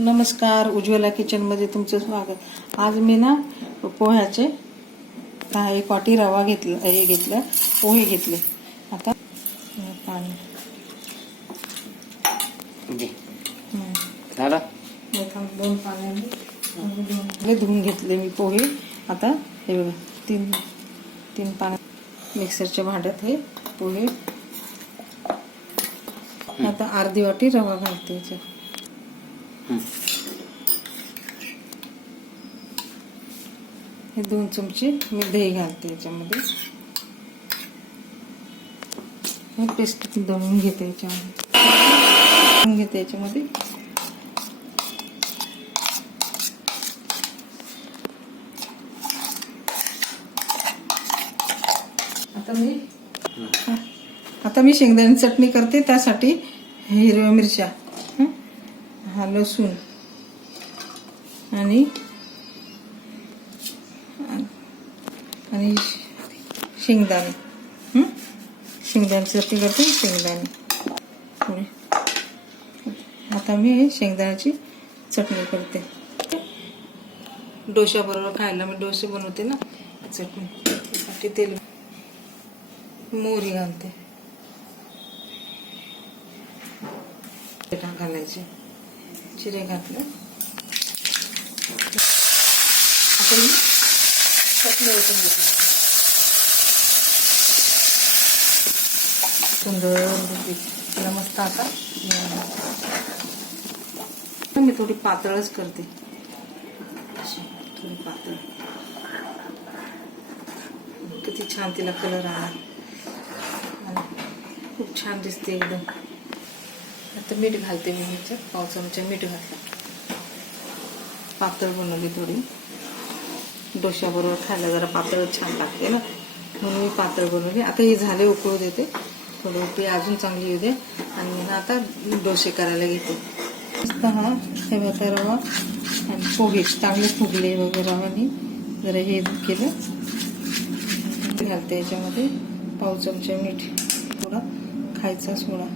नमस्कार, उज्ज्वला किचनमध्ये तुमचं स्वागत। आज मी ना पोह्याचे 1 वाटी रवा घेतला, पोहे घेतले। आता पाणी झालं 2 पाण्याने धुवून घेतले मी पोहे। आता हे बघा 3 पाण्यात मिक्सरच्या भांड्यात हे पोहे। आता अर्धी वाटी रवा घालते याच्यात। हे 2 चमचे मी दही घालते याच्यामध्ये। हे पेस्ट दळून घेते याच्यामध्ये। आता मी शेंगदाणे चटणी करते। त्यासाठी हिरव्या मिरच्या, हा लसूण आणि शेंगदाणे, शेंगदाण्याची चटणी करते। शेंगदाणे थोडे। आता मी शेंगदाण्याची चटणी करते। डोसा बरोबर खायला मी डोसे बनवते ना चटणी, त्यासाठी तेल मोहरी घालते, घालायचे जिरे घातले। आता मी चटणी ओतून घेतली, सुंदर त्याला मस्त। आता मी थोडी पातळच करते, थोडी पातळ। किती छान तिला कलर आला, खूप छान दिसते एकदम। आता मीठ घालते मी ह्याच्यात, 1 चमचा मीठ घातलं। पातळ बनवली थोडी, डोसा बरोबर खायला जरा पातळ छान लागते ना, म्हणून मी पातळ बनवली। आता हे झाले, उकळू देते थोडी, उकळी अजून चांगली येऊ दे। आणि आता डोसे करायला घेते। मस्त हे बघा रवा आणि पोहे चांगले फुगले वगैरे रवानी जरा हे केलं। घालते याच्यामध्ये 1 चमचा मीठ, थोडा खायचा सोडा।